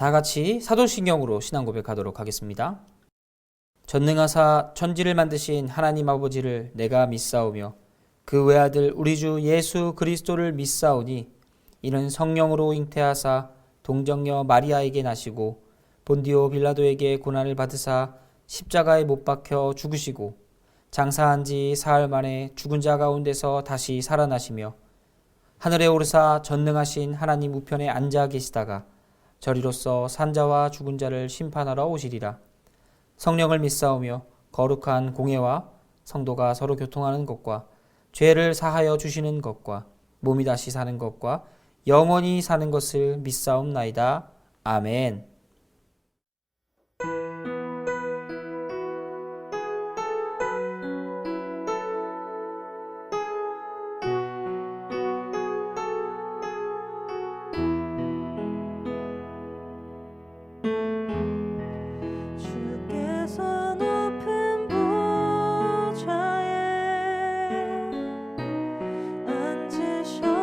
다 같이 사도신경으로 신앙 고백하도록 하겠습니다. 전능하사 천지를 만드신 하나님 아버지를 내가 믿사오며 그 외아들 우리 주 예수 그리스도를 믿사오니 이는 성령으로 잉태하사 동정녀 마리아에게 나시고 본디오 빌라도에게 고난을 받으사 십자가에 못 박혀 죽으시고 장사한 지 사흘 만에 죽은 자 가운데서 다시 살아나시며 하늘에 오르사 전능하신 하나님 우편에 앉아 계시다가 저리로서 산자와 죽은 자를 심판하러 오시리라. 성령을 믿사오며 거룩한 공예와 성도가 서로 교통하는 것과 죄를 사하여 주시는 것과 몸이 다시 사는 것과 영원히 사는 것을 믿사옵나이다. 아멘. 주께서 높은 보좌에 앉으셨는데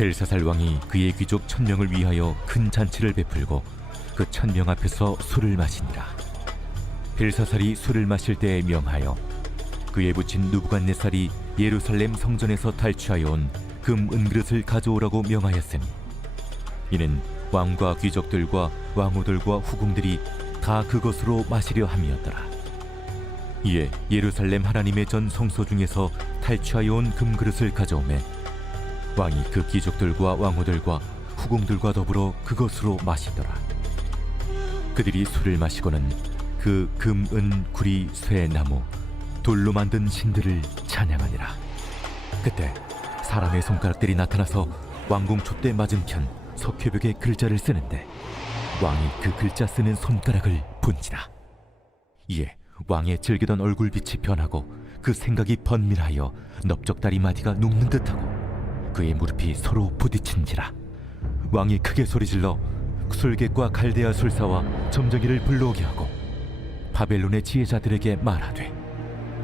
벨사살 왕이 그의 귀족 1000명을 위하여 큰 잔치를 베풀고 그 1000명 앞에서 술을 마시니라. 벨사살이 술을 마실 때에 명하여 그의 부친 느부갓네살이 예루살렘 성전에서 탈취하여 온 금 은그릇을 가져오라고 명하였으니 이는 왕과 귀족들과 왕후들과 후궁들이 다 그것으로 마시려 함이었더라. 이에 예루살렘 하나님의 전 성소 중에서 탈취하여 온 금그릇을 가져오매 왕이 그 귀족들과 왕후들과 후궁들과 더불어 그것으로 마시더라. 그들이 술을 마시고는 그 금, 은, 구리, 쇠, 나무, 돌로 만든 신들을 찬양하니라. 그때 사람의 손가락들이 나타나서 왕궁 촛대 맞은편 석회벽에 글자를 쓰는데 왕이 그 글자 쓰는 손가락을 본지라. 이에 왕의 즐기던 얼굴빛이 변하고 그 생각이 번밀하여 넓적다리 마디가 눕는 듯하고 그의 무릎이 서로 부딪힌지라. 왕이 크게 소리질러 술객과 갈대아 술사와 점쟁이를 불러오게 하고 바벨론의 지혜자들에게 말하되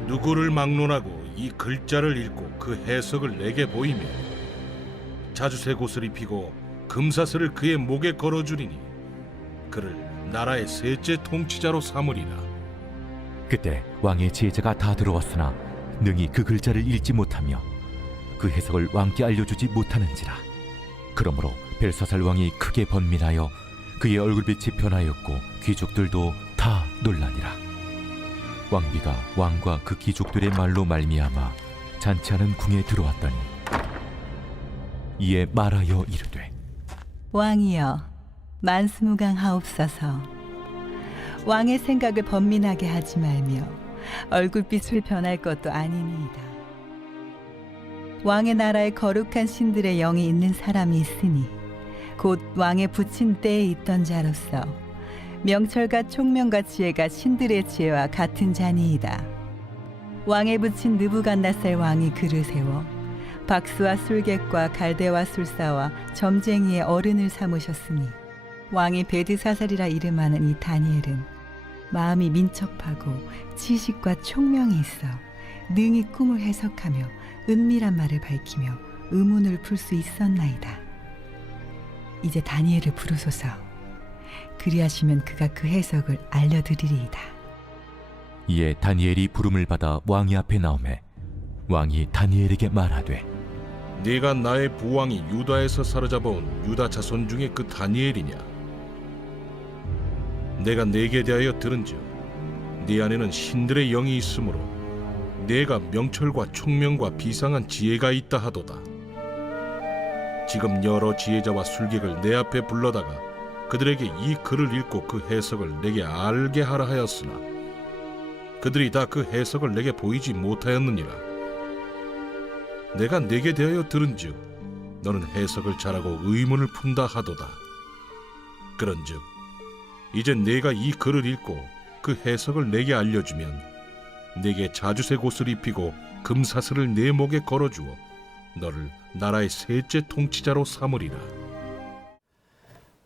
누구를 막론하고 이 글자를 읽고 그 해석을 내게 보이며 자주색 옷을 입히고 금사슬을 그의 목에 걸어주리니 그를 나라의 셋째 통치자로 삼으리라. 그때 왕의 지혜자가 다 들어왔으나 능히 그 글자를 읽지 못하며 그 해석을 왕께 알려주지 못하는지라. 그러므로 벨사살 왕이 크게 번민하여 그의 얼굴빛이 변하였고 귀족들도 다 놀라니라. 왕비가 왕과 그 귀족들의 말로 말미암아 잔치하는 궁에 들어왔더니 이에 말하여 이르되 왕이여 만수무강하옵소서. 왕의 생각을 번민하게 하지 말며 얼굴빛을 변할 것도 아니니이다. 왕의 나라에 거룩한 신들의 영이 있는 사람이 있으니 곧 왕의 부친 때에 있던 자로서 명철과 총명과 지혜가 신들의 지혜와 같은 자니이다. 왕의 부친 느부갓네살 왕이 그를 세워 박수와 술객과 갈대와 술사와 점쟁이의 어른을 삼으셨으니 왕이 베드사살이라 이름하는 이 다니엘은 마음이 민첩하고 지식과 총명이 있어 능히 꿈을 해석하며 은밀한 말을 밝히며 의문을 풀 수 있었나이다. 이제 다니엘을 부르소서. 그리하시면 그가 그 해석을 알려드리리이다. 이에 다니엘이 부름을 받아 왕이 앞에 나오매 왕이 다니엘에게 말하되 네가 나의 부왕이 유다에서 사로잡아온 유다 자손 중에 그 다니엘이냐? 내가 네게 대하여 들은즉 네 안에는 신들의 영이 있으므로 네가 명철과 총명과 비상한 지혜가 있다 하도다. 지금 여러 지혜자와 술객을 내 앞에 불러다가 그들에게 이 글을 읽고 그 해석을 내게 알게 하라 하였으나 그들이 다 그 해석을 내게 보이지 못하였느니라. 내가 네게 대하여 들은즉 너는 해석을 잘하고 의문을 푼다 하도다. 그런즉 이제 네가 이 글을 읽고 그 해석을 내게 알려주면 네게 자주색 옷을 입히고 금사슬을 내 목에 걸어주어 너를 나라의 셋째 통치자로 삼으리라.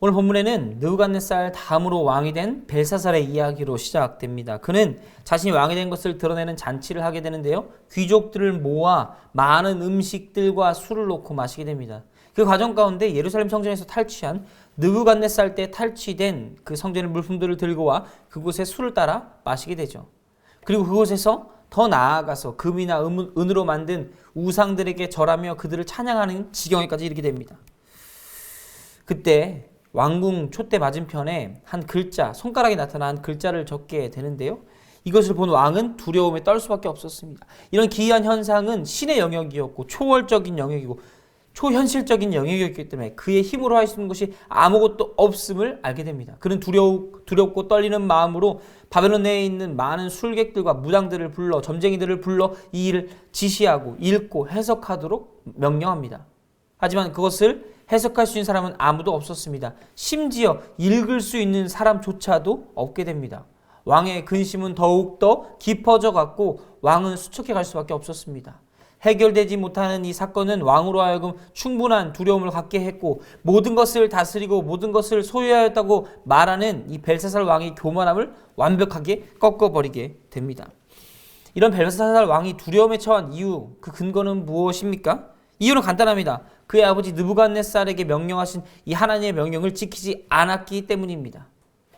오늘 본문에는 느부갓네살 다음으로 왕이 된 벨사살의 이야기로 시작됩니다. 그는 자신이 왕이 된 것을 드러내는 잔치를 하게 되는데요. 귀족들을 모아 많은 음식들과 술을 놓고 마시게 됩니다. 그 과정 가운데 예루살렘 성전에서 탈취한 느부갓네살 때 탈취된 그 성전의 물품들을 들고 와 그곳에 술을 따라 마시게 되죠. 그리고 그곳에서 더 나아가서 금이나 은으로 만든 우상들에게 절하며 그들을 찬양하는 지경에까지 이르게 됩니다. 그때 왕궁 촛대 맞은편에 한 글자, 손가락에 나타난 글자를 적게 되는데요. 이것을 본 왕은 두려움에 떨 수밖에 없었습니다. 이런 기이한 현상은 신의 영역이었고 초월적인 영역이고 초현실적인 영역이었기 때문에 그의 힘으로 할 수 있는 것이 아무것도 없음을 알게 됩니다. 그는 두렵고 떨리는 마음으로 바벨론 내에 있는 많은 술객들과 무당들을 불러 점쟁이들을 불러 이 일을 지시하고 읽고 해석하도록 명령합니다. 하지만 그것을 해석할 수 있는 사람은 아무도 없었습니다. 심지어 읽을 수 있는 사람조차도 없게 됩니다. 왕의 근심은 더욱더 깊어져 갔고 왕은 수척해 갈 수밖에 없었습니다. 해결되지 못하는 이 사건은 왕으로 하여금 충분한 두려움을 갖게 했고 모든 것을 다스리고 모든 것을 소유하였다고 말하는 이 벨사살 왕의 교만함을 완벽하게 꺾어버리게 됩니다. 이런 벨사살 왕이 두려움에 처한 이유, 그 근거는 무엇입니까? 이유는 간단합니다. 그의 아버지 느부갓네살에게 명령하신 이 하나님의 명령을 지키지 않았기 때문입니다.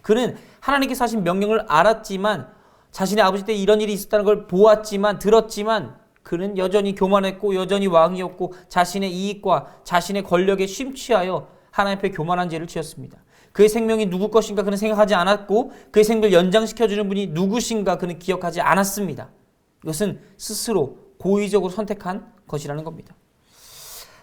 그는 하나님께서 하신 명령을 알았지만, 자신의 아버지 때 이런 일이 있었다는 걸 보았지만, 들었지만 그는 여전히 교만했고 여전히 왕이었고 자신의 이익과 자신의 권력에 심취하여 하나님 앞에 교만한 죄를 지었습니다. 그의 생명이 누구 것인가 그는 생각하지 않았고, 그의 생명을 연장시켜주는 분이 누구신가 그는 기억하지 않았습니다. 이것은 스스로 고의적으로 선택한 것이라는 겁니다.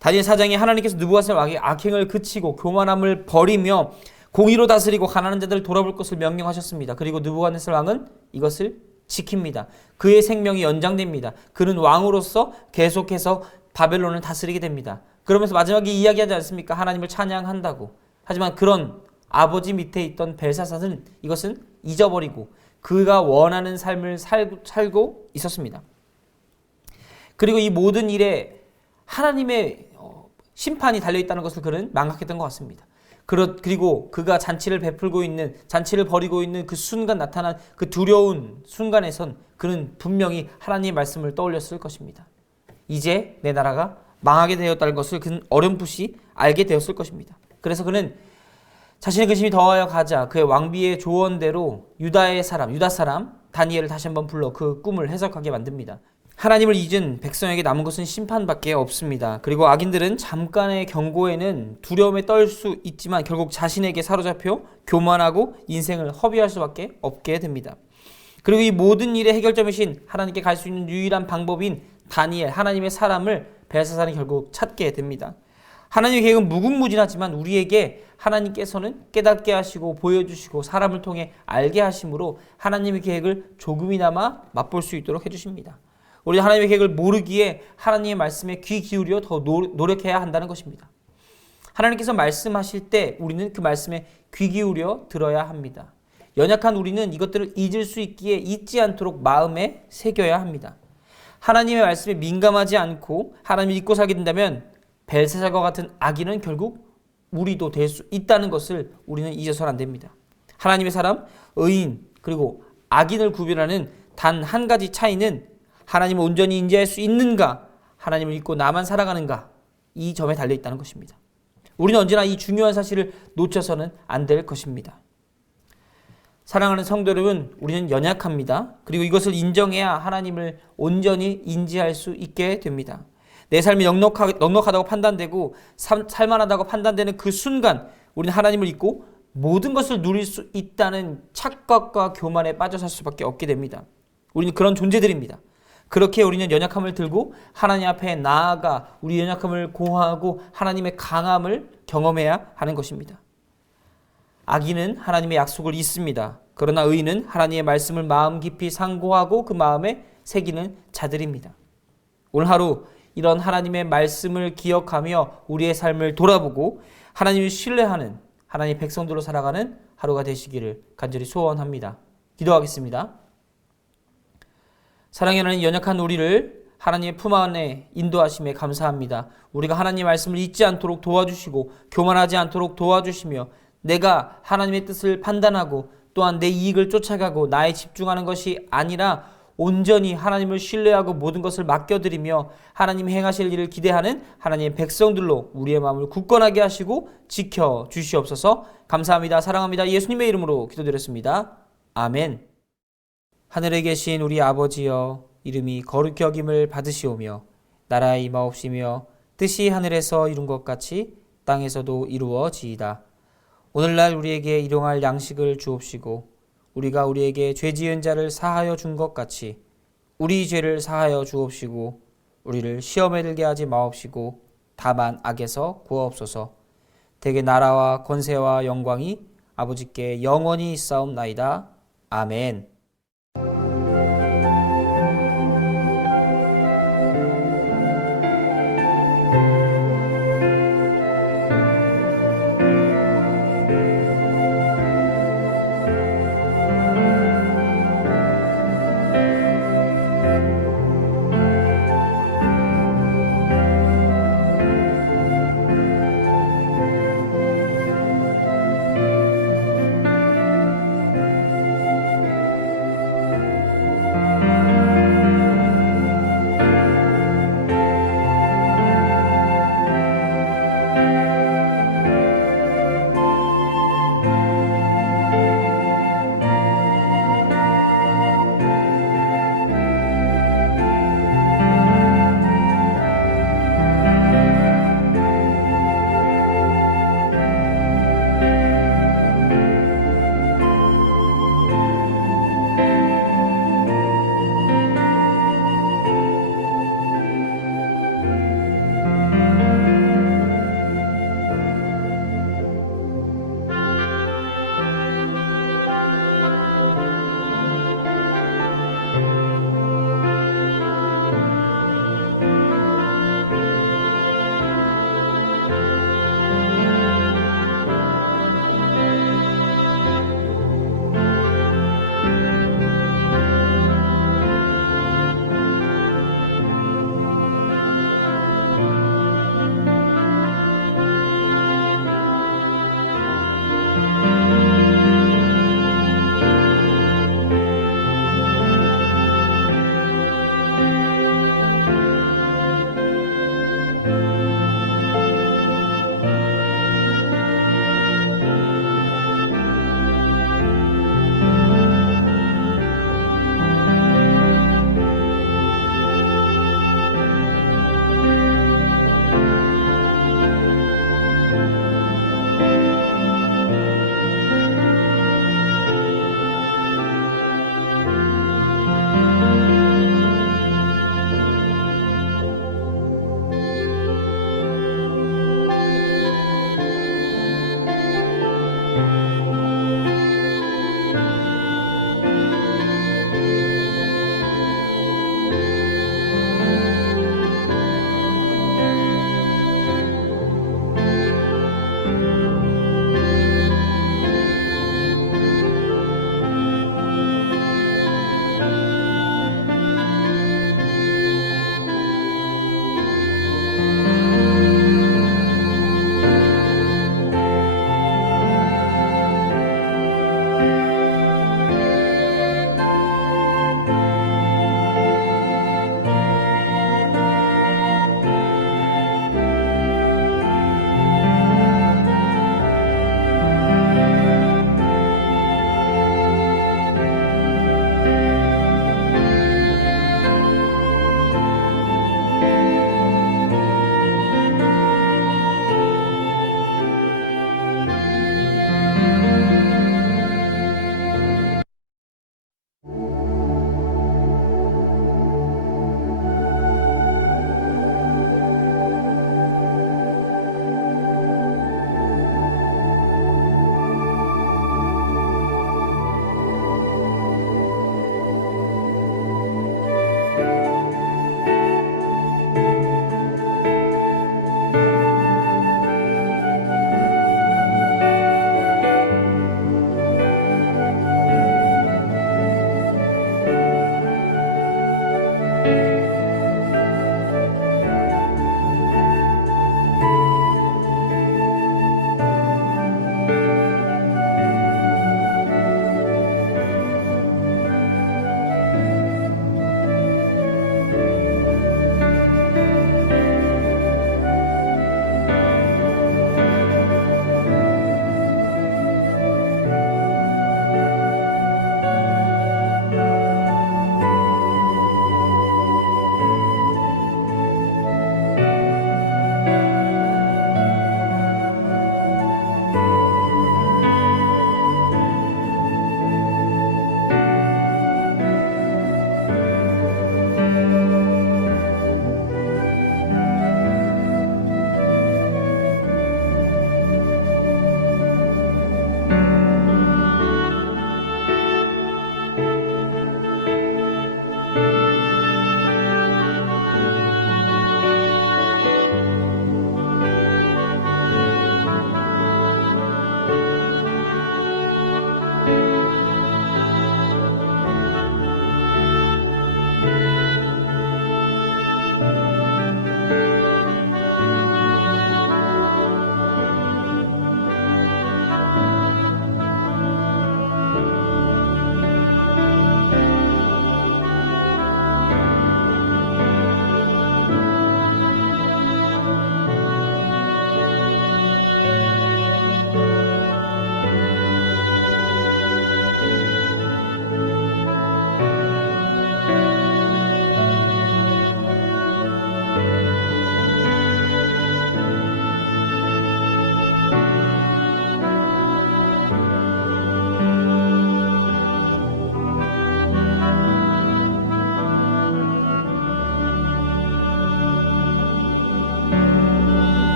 다니엘 4장에 하나님께서 느부갓네살 왕의 악행을 그치고 교만함을 버리며 공의로 다스리고 가난한 자들을 돌아볼 것을 명령하셨습니다. 그리고 느부갓네살 왕은 이것을 지킵니다. 그의 생명이 연장됩니다. 그는 왕으로서 계속해서 바벨론을 다스리게 됩니다. 그러면서 마지막에 이야기하지 않습니까? 하나님을 찬양한다고. 하지만 그런 아버지 밑에 있던 벨사살은 이것은 잊어버리고 그가 원하는 삶을 살고 있었습니다. 그리고 이 모든 일에 하나님의 심판이 달려있다는 것을 그는 망각했던 것 같습니다. 그리고 그가 잔치를 벌이고 있는 그 순간 나타난 그 두려운 순간에선 그는 분명히 하나님의 말씀을 떠올렸을 것입니다. 이제 내 나라가 망하게 되었다는 것을 그는 어렴풋이 알게 되었을 것입니다. 그래서 그는 자신의 근심이 더하여 가자 그의 왕비의 조언대로 유다 사람 다니엘을 다시 한번 불러 그 꿈을 해석하게 만듭니다. 하나님을 잊은 백성에게 남은 것은 심판밖에 없습니다. 그리고 악인들은 잠깐의 경고에는 두려움에 떨 수 있지만 결국 자신에게 사로잡혀 교만하고 인생을 허비할 수밖에 없게 됩니다. 그리고 이 모든 일의 해결점이신 하나님께 갈 수 있는 유일한 방법인 다니엘, 하나님의 사람을 벨사살이 결국 찾게 됩니다. 하나님의 계획은 무궁무진하지만 우리에게 하나님께서는 깨닫게 하시고 보여주시고 사람을 통해 알게 하심으로 하나님의 계획을 조금이나마 맛볼 수 있도록 해주십니다. 우리 하나님의 계획을 모르기에 하나님의 말씀에 귀 기울여 더 노력해야 한다는 것입니다. 하나님께서 말씀하실 때 우리는 그 말씀에 귀 기울여 들어야 합니다. 연약한 우리는 이것들을 잊을 수 있기에 잊지 않도록 마음에 새겨야 합니다. 하나님의 말씀에 민감하지 않고 하나님을 잊고 살게 된다면 벨사살과 같은 악인은 결국 우리도 될 수 있다는 것을 우리는 잊어서는 안 됩니다. 하나님의 사람, 의인, 그리고 악인을 구별하는 단 한 가지 차이는 하나님을 온전히 인지할 수 있는가, 하나님을 잊고 나만 살아가는가, 이 점에 달려있다는 것입니다. 우리는 언제나 이 중요한 사실을 놓쳐서는 안 될 것입니다. 사랑하는 성도 여러분, 우리는 연약합니다. 그리고 이것을 인정해야 하나님을 온전히 인지할 수 있게 됩니다. 내 삶이 넉넉하다고 판단되고 살만하다고 판단되는 그 순간 우리는 하나님을 잊고 모든 것을 누릴 수 있다는 착각과 교만에 빠져 살 수밖에 없게 됩니다. 우리는 그런 존재들입니다. 그렇게 우리는 연약함을 들고 하나님 앞에 나아가 우리 연약함을 고하고 하나님의 강함을 경험해야 하는 것입니다. 악인은 하나님의 약속을 잊습니다. 그러나 의인은 하나님의 말씀을 마음 깊이 상고하고 그 마음에 새기는 자들입니다. 오늘 하루 이런 하나님의 말씀을 기억하며 우리의 삶을 돌아보고 하나님을 신뢰하는 하나님의 백성들로 살아가는 하루가 되시기를 간절히 소원합니다. 기도하겠습니다. 사랑의 하나님, 연약한 우리를 하나님의 품 안에 인도하심에 감사합니다. 우리가 하나님의 말씀을 잊지 않도록 도와주시고 교만하지 않도록 도와주시며 내가 하나님의 뜻을 판단하고 또한 내 이익을 쫓아가고 나에 집중하는 것이 아니라 온전히 하나님을 신뢰하고 모든 것을 맡겨드리며 하나님 행하실 일을 기대하는 하나님의 백성들로 우리의 마음을 굳건하게 하시고 지켜주시옵소서. 감사합니다. 사랑합니다. 예수님의 이름으로 기도드렸습니다. 아멘. 하늘에 계신 우리 아버지여, 이름이 거룩히 여김을 받으시오며 나라에 임하옵시며 뜻이 하늘에서 이룬 것 같이 땅에서도 이루어지이다. 오늘날 우리에게 일용할 양식을 주옵시고 우리가 우리에게 죄 지은 자를 사하여 준 것 같이 우리 죄를 사하여 주옵시고 우리를 시험에 들게 하지 마옵시고 다만 악에서 구하옵소서. 대개 나라와 권세와 영광이 아버지께 영원히 있사옵나이다. 아멘.